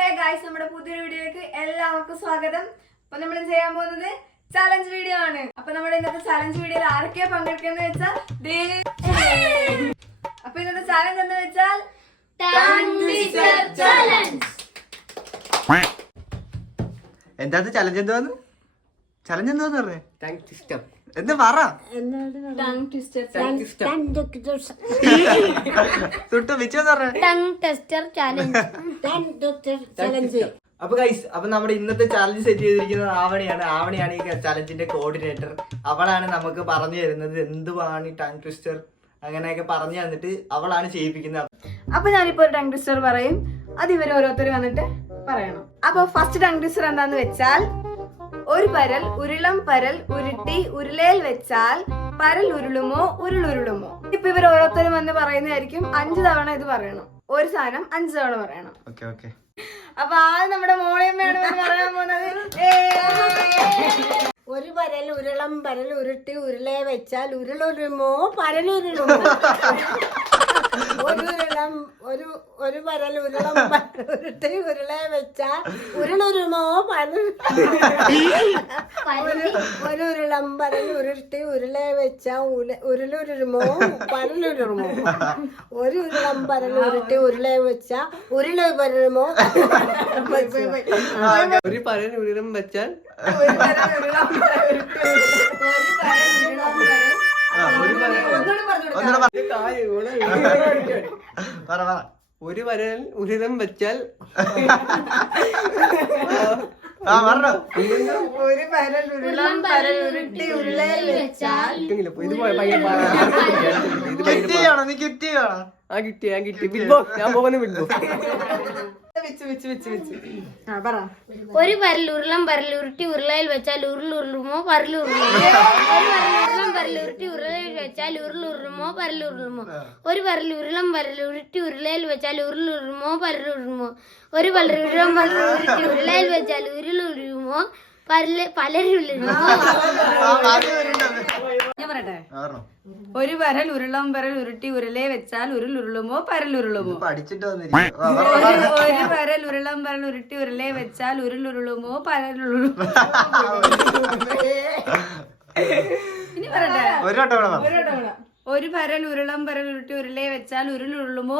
Hey guys, നമ്മുടെ പുതിയൊരു വീഡിയോയിലേക്ക് എല്ലാവർക്കും സ്വാഗതം. അപ്പൊ നമ്മൾ ചെയ്യാൻ പോകുന്നത് ചലഞ്ച് വീഡിയോ ആണ്. അപ്പൊ നമ്മുടെ ഇന്നത്തെ ചലഞ്ച് വീഡിയോയിൽ ആരൊക്കെയാ പങ്കെടുക്കുന്നത് വെച്ചാൽ അപ്പൊ ഇന്നത്തെ ചലഞ്ച് എന്ന് വെച്ചാൽ എന്താ ചലഞ്ച് എന്തുവാന്ന് പറഞ്ഞേ? എന്താ പറ തൊട്ട് വെച്ചെന്ന് പറഞ്ഞേ. അപ്പൊ ഗൈസ്, അപ്പൊ നമ്മുടെ ഇന്നത്തെ ചലഞ്ച് സെറ്റ് ചെയ്തിരിക്കുന്നത് ആവണിയാണ് ഈ ചലഞ്ചിന്റെ കോർഡിനേറ്റർ. അവളാണ് നമുക്ക് പറഞ്ഞു തരുന്നത് എന്തുവാണ് ഈ ടങ് ട്വിസ്റ്റർ അങ്ങനെയൊക്കെ പറഞ്ഞു തന്നിട്ട് അവളാണ് ചെയ്യിപ്പിക്കുന്നത്. അപ്പൊ ഞാനിപ്പോ ഒരു ടങ് ട്വിസ്റ്റർ പറയും, അത് ഇവർ ഓരോരുത്തർ വന്നിട്ട് പറയണം. അപ്പൊ ഫസ്റ്റ് ടങ് ട്വിസ്റ്റർ എന്താന്ന് വെച്ചാൽ, ഒരു പരൽ ഉരുളം പരൽ ഉരുട്ടി ഉരുളയിൽ വെച്ചാൽ പരൽ ഉരുളുമോ ഉരുളുരുളുമോ. ഇപ്പൊ ഇവർ ഓരോരുത്തരും വന്ന് പറയുന്നതായിരിക്കും. 5 തവണ ഇത് പറയണം. ഒരു സാധനം 5 തവണ പറയണം. അപ്പൊ ആദ്യം നമ്മുടെ മോളിയമ്മയാണ് പറയാൻ പോകുന്നത്. ഒരു പരൽ ഉരുളം പരൽ ഉരുട്ടി ഉരുളയെ വെച്ചാൽ ഉരുളുരുമോ പരലുരുളുമോ. ഒരു പരൽ ഉരുളം ഉരുട്ടി ഉരുളയെ വെച്ചാൽ ഉരുളുരുമോ ഒരു ഉരുളം പരൽ ഉരുട്ടി ഉരുളയെ വെച്ചാൽ ഉരുളുരുമോ പരലുരുമോ. ഒരു ഉരുളം പരൽ ഉരുട്ടി ഉരുളയെ വെച്ചാൽ ഉരുളുരുമോ. ഒരു പരൽ ഉരുളം വെച്ചാൽ ഒരു പരൽ ഉരുളം വെച്ചാൽ ഒരു പരൽ ഉരുളം പരൽ ഉരുട്ടി ഉരുളയിൽ വെച്ചാൽ കിട്ടി ബിൽബോ. ഞാൻ പോകുന്ന ബിൽബോ. ഒരു പരൽ ഉരുളം പരൽ ഉരുട്ടി ഉരുളയിൽ വെച്ചാൽ ഉരുളുരുമോ പരലുരുളുമോ. ഒരു പരൽ ഉരുളം പരൽ ഉരുട്ടി ഉരുളയിൽ വെച്ചാൽ ഉരുളുരുമോ പരലുരുളുമോ. ഒരു പരൽ ഉരുളം പരൽ ഉരുട്ടി ഉരുളയിൽ വെച്ചാൽ ഉരുളുരുമോ പരലുരുമോ. ഒരു പരൽ ഉരുളം പരൽ ഉരുട്ടി ഉരുളയിൽ വെച്ചാൽ ഉരുളുരുമോ പലരുരുമോ. ഞാൻ പറയട്ടെ, ഒരു പരൽ ഉരുളം പരൽ ഉരുട്ടി ഉരുളയെ വെച്ചാൽ ഉരുളുരുളുമോ പരലുരുളുമോ. ഒരു പരൽ ഉരുളം പരൽ ഉരുട്ടി ഉരുളയെ വെച്ചാൽ ഉരുളുരുളുമോ പരലുരുളുമോ. ഇനി പറയട്ടെ, ഒരു പരൽ ഉരുളം പരൽ ഉരുട്ടി ഉരുളയെ വെച്ചാൽ ഉരുളുരുളുമോ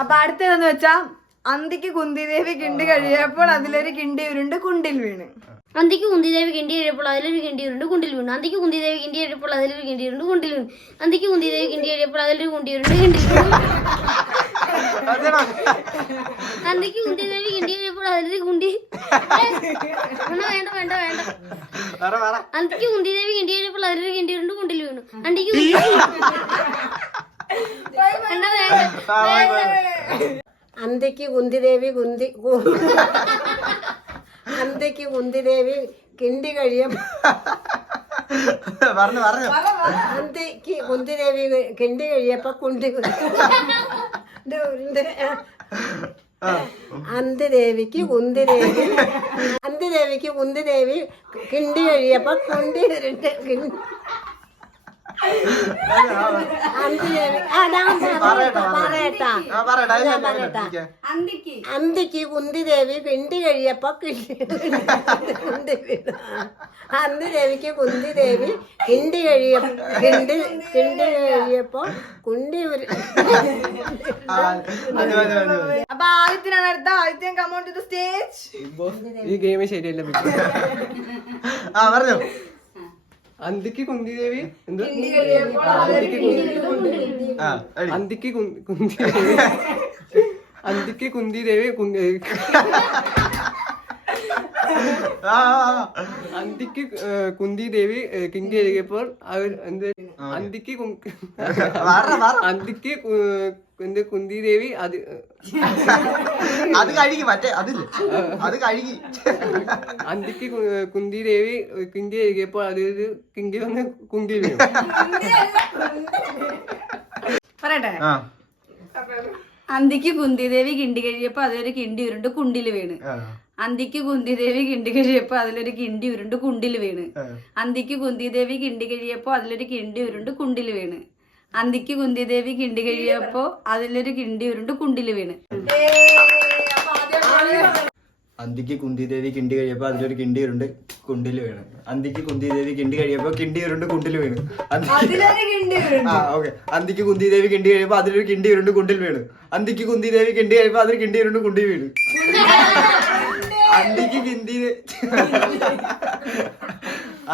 അപ്പൊ അടുത്തതെന്ന് വെച്ചാ, അന്തിക്ക് കുന്തിദേവി കിണ്ടി കഴിയപ്പോൾ അതിലൊരു കിണ്ടി ഉരുണ്ട് കുണ്ടിൽ വീണ്. അന്തിക്ക് കുന്തിദേവി കിണ്ടി കഴിയപ്പോൾ അതിലൊരു കിണ്ടി ഉരുണ്ട് കുണ്ടിൽ വീണു. അന്തിക്ക് കുന്തിദേവി കിണ്ടി കഴിയപ്പോൾ അതിലൊരു കിണ്ടി ഉരുണ്ട് കുണ്ടിൽ വീണു. അന്തിക്ക് കുന്തിദേവി കിണ്ടി കഴിയപ്പോൾ അതിലൊരു കുണ്ടി ഉരുണ്ട് കിണ്ടിൽ വീണു. അന്തിക്ക് കുന്തിദേവി കിണ്ടി കഴിയപ്പോൾ അതിലൊരു കുണ്ടി വേണ്ട അന്തിക്ക് കുന്തിദേവി കിണ്ടി കഴിയപ്പോൾ അതിലൊരു കിണ്ടി ഉരുണ്ട് കുണ്ടിൽ വീണു. അന്തിക്ക് അന്തിക്ക് കുന്തിദേവി കിണ്ടി കഴിയും. അന്തിക്ക് കുന്തിദേവി കിണ്ടി കഴിയപ്പോ അന്തിദേവിക്ക് കുന്തിദേവി കിണ്ടി കഴിയപ്പോ കുണ്ടി ഉരുണ്ട് അന്തിക്ക് കുന്തിദേവി കിണ്ടി കഴിയപ്പോ അന്തിദേവിക്ക് കുന്തിദേവി കിണ്ടി കഴിയപ്പോ കുണ്ടി. അപ്പൊ ആദിത്യനാണ് അടുത്ത. Adithyan come on to the stage. ഈ ഗെയിം ശരിയല്ല. അന്തിക്ക് കുന്തിദേവി അന്തിക്ക് കുന്തിദേവി അന്തിക്ക് കുന്തിദേവി കിണ്ടി കഴിയപ്പോൾ അവർ അന്തിക്ക് കുന്തിദേവി അന്തിക്ക് കുന്തിദേവി കിണ്ടി കഴിയപ്പോൾ അതൊരു കിണ്ടി വന്ന് കുണ്ടി വീണു. പറയട്ടെ, അന്തിക്ക് കുന്തിദേവി കിണ്ടി കഴിയപ്പോ അതൊരു കിണ്ടി ഉരുണ്ട് കുണ്ടിൽ വീണ്. അന്തിക്ക് കുന്തിദേവി കിണ്ടി കഴിയപ്പോ അതിലൊരു കിണ്ടി ഉരുണ്ട് കുണ്ടിൽ വീണ്. അന്തിക്ക് കുന്തിദേവി കിണ്ടി കഴിയപ്പോ അതിലൊരു കിണ്ടി ഉരുണ്ട് കുണ്ടിൽ വീണ്. അന്തിക്ക് കുന്തിദേവി കിണ്ടി കഴിയപ്പോ അതിലൊരു കിണ്ടി ഉരുണ്ട് കുണ്ടില് വീണ്. അന്തിക്ക് കുന്തിദേവി കിണ്ടി കഴിയപ്പോ അതിലൊരു കിണ്ടി ഉരുണ്ട് കുണ്ടില് വീണ്. അന്തിക്ക് കുന്തിദേവി കിണ്ടി കഴിയപ്പോ കിണ്ടി ഉരുണ്ട് കുണ്ടില് വീണ്. ഓക്കെ. അന്തിക്ക് കുന്തിദേവി കിണ്ടി കഴിയപ്പോ അതിലൊരു കിണ്ടി ഉരുണ്ട് കുണ്ടിൽ വീണ്. അന്തിക്ക് കുന്തിദേവി കിണ്ടി കഴിയപ്പോ അതിൽ കിണ്ടി ഉരുണ്ട് കുണ്ടി വീണ്.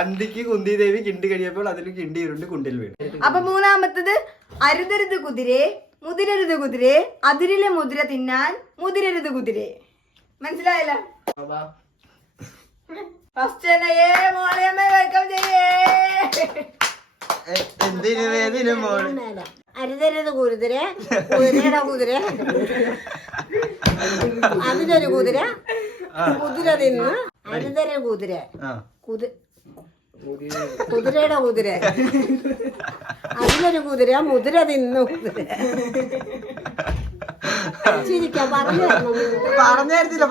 അന്തിക്ക് കുന്തിദേവി കിണ്ടി കഴിയപ്പോൾ അതിൽ കിണ്ടി ഉരുണ്ട് കുണ്ടിൽ വീണ്. അപ്പൊ മൂന്നാമത്തത് അരുതരുത് കുതിരെ മുതിരരുത് കുതിരെ അതിരിലെ മുതിര തിന്നാൻ മുതിരരുത് കുതിരെ. മനസ്സിലായില്ല? ഫസ്റ്റ് മോളെ വെൽക്കം ചെയ്യേ. എന്തിനും ഏതിനും മോള്. അരുതരുത് കുതിര കുതിരയുടെ കുതിര അതിലൊരു കുതിര കുതിര തിന്ന് അരുതര കുതിര കുതിരയുടെ കുതിര അതിലൊരു കുതിര മുതിര തിന്നു കുതിര. ചിരിക്കാം പറഞ്ഞു പറഞ്ഞായിരുന്നില്ല.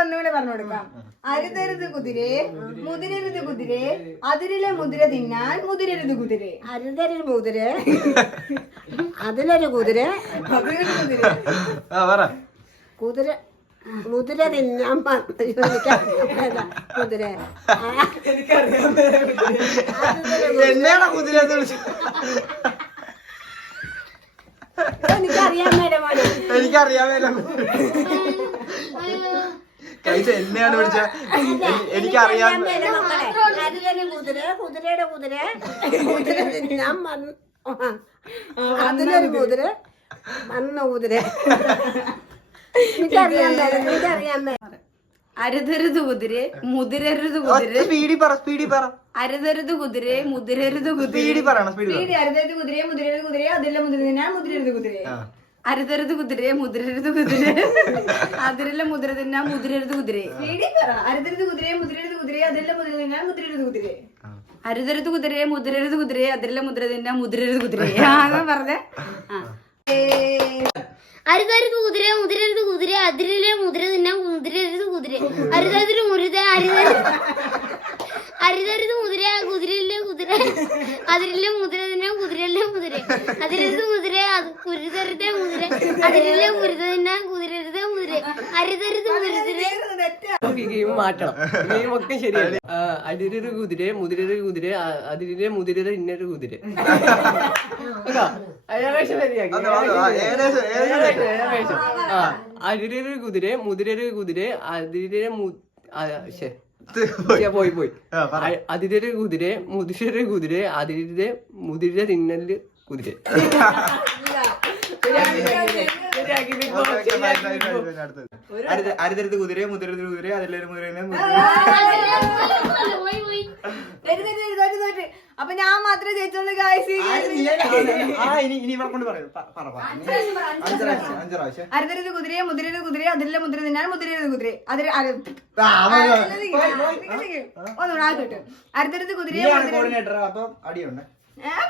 ഒന്നുകൂടെ പറഞ്ഞു കൊടുക്കാം. അരുതരുത് കുതിരെ മുതിരരുത് കുതിരെ അതിരിലെ മുതിര തിന്നാൻ മുതിരരുത് കുതിരെ. അരുതരൊരു കുതിര അതിലൊരു കുതിര കുതിര മുതിര തിന്നാൻ കുതിര എന്നാണ് കുതിര എനിക്കറിയാൻ മേലം എനിക്കറിയാൻ മേലം കഴിച്ച എന്നെയാണ് വിളിച്ച എനിക്കറിയാൻ അതിലൊരു കുതിര കുതിരയുടെ കുതിര കുതിര തിന്നാൻ അതിലൊരു കുതിര വന്ന കുതിര എനിക്കറിയാൻ മേലം എനിക്കറിയാൻ മേലം. അരുതരുത് കുതിരെ മുതിരരുത് കുതിരെ സ്പീഡി പറ അരുതരുത് കുതിരെ മുതിരരുത് കുതിരെ സ്പീഡി പറയണം. സ്പീഡി അരുതരുത് കുതിരെ മുതിരരുത് കുതിരെ അതിലെ മുതിര തിന്നാൻ മുതിരരുത് കുതിരെ. അരുതരുത് കുതിരെ മുതിരരുത് കുതിരെ അതിരിലെ മുതിര തിന്നാൻ മുതിരരുത് കുതിരെ. അരുതരുത് കുതിരെ മുതിരരുത് കുതിരെ അതിലെ മുതിര തിന്നാൻ മുതിരരുത് കുതിരെ. അരുതരുത് കുതിരെ മുതിരരുത് കുതിരെ അതിരിലെ മുതിര തിന്നാൻ മുതിരരുത് കുതിരെ. പറഞ്ഞേ. അരുതരുത് കുതിര മുതിരരുത് കുതിര അതിരിലെ മുതിര തിന്നാൻ മുതിരരുത് കുതിര. അരുതരുത് മുരുത അരുതരുത് മുതിര കുതിരയിലെ കുതിര അതിരിലെ മുതിര തിന്നാൻ കുതിരയിലെ മുതിര. അതിരരുത് മുതിര കുരുതരുത മുതിര അതിരിലെ മുരുത തിന്നാൻ കുതിരരുത് മുതിര. അരുതരുത് മുരുതരെ ഗെയിം മാറ്റണം. ഗെയിം ഒക്കെ ശരിയല്ല. അടിരൊരു കുതിര മുതിരൊരു കുതിര അതിരെ മുതിര ഇന്നൊരു കുതിര. ഏകദേശം ശരിയാക്കി. അടിരൊരു കുതിര മുതിരൊരു കുതിര അതിരെ പോയി അതിരൊരു കുതിര മുതിരൊരു കുതിര അതിരെ മുതിര തിന്നല് കുതിര. അരുതരുത് കുതിര മുതിരരുത് കുതിര അതിലൊരു മുതിര. അപ്പൊ ഞാൻ മാത്രമേ ജയിച്ചുള്ളൂ ഗായ്സ്. അരുതരുത് കുതിരയെ മുതിരരുത് കുതിര അതിലെ മുതിര തിന്നാൻ മുതിരരുത് കുതിര ഒന്നുകൂടെ ആ കിട്ടും. അരുതരുത് കുതിരയെ അടിയുണ്ട്.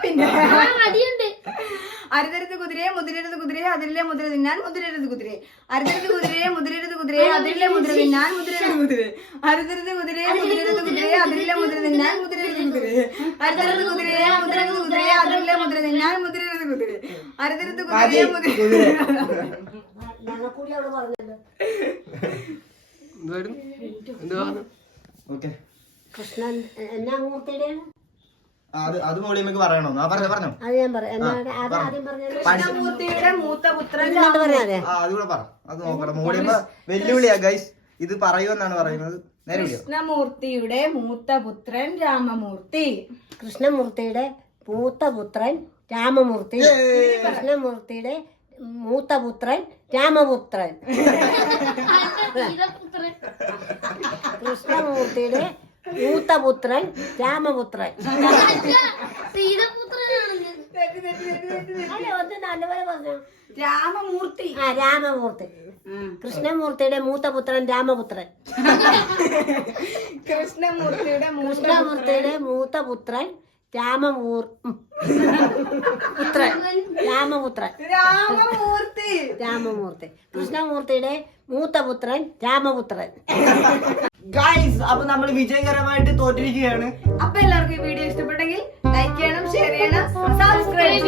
പിന്നെ അടിയുണ്ട്. അരുതരുത് കുതിരയെ മുതിരരുത് കുതിരയെ അതിലെ മുതിര തിന്നാൻ മുതിരരുത് കുതിരയെ. അരുതരുത് കുതിരയെ മുതിരരുത് കുതിരയെ അതിലെ മുതിര തിന്നാൻ മുതിരരുത് കുതിരയെ. അരുതരുത് കുതിരയെ മുതിരരുത് കുതിരയെ അതിലെ മുതിര തിന്നാൻ മുതിരരുത് കുതിരയെ. അരുതരുത് കുതിരയെ മുതിരരുത് കുതിരയെ അതിലെ മുതിര തിന്നാൻ മുതിരരുത് കുതിരയെ. അരുതരുത് കുതിരയെ ഞങ്ങൾക്കൂടി അവിടെ പറഞ്ഞല്ലോ. കൃഷ്ണൻ എന്നാ മൂർത്തിയുടെയാണ് അത് മോളിയമ്മക്ക് പറയണോ? പറഞ്ഞോ. അത് ഞാൻ പറയാം. ആദ്യം പറഞ്ഞത് കൃഷ്ണമൂർത്തിയുടെ മൂത്ത പുത്രൻ. പറഞ്ഞാലേ അതുകൂടെ പറ. അത് നോക്കട്ടെ. മോളിയമ്മ വെല്ലുവിളിയാ ഗൈസ്. ഇത് പറയുമെന്നാണ് പറയുന്നത്. നേരെ വിളിയോ. കൃഷ്ണമൂർത്തിയുടെ മൂത്ത പുത്രൻ രാമമൂർത്തി. കൃഷ്ണമൂർത്തിയുടെ മൂത്ത പുത്രൻ രാമമൂർത്തി. കൃഷ്ണമൂർത്തിയുടെ മൂത്ത പുത്രൻ രാമപുത്രൻ. കൃഷ്ണമൂർത്തിയുടെ മൂത്ത പുത്രൻ രാമപുത്രൻ. ഒന്ന് നല്ലപോലെ പറഞ്ഞു. രാമമൂർത്തി. രാമമൂർത്തി. കൃഷ്ണമൂർത്തിയുടെ മൂത്ത പുത്രൻ രാമപുത്രൻ. കൃഷ്ണമൂർത്തിയുടെ മൂത്ത പുത്രൻ രാമപുത്രൻ. രാമമൂർത്തി. കൃഷ്ണമൂർത്തിയുടെ മൂത്ത പുത്രൻ രാമപുത്രൻ. ഗൈസ് അപ്പൊ നമ്മൾ വിജയകരമായിട്ട് തോറ്റിരിക്കുകയാണ്. അപ്പൊ എല്ലാവർക്കും ഈ വീഡിയോ ഇഷ്ടപ്പെട്ടെങ്കിൽ ലൈക്ക് ചെയ്യണം, ഷെയർ ചെയ്യണം, സബ്സ്ക്രൈബ്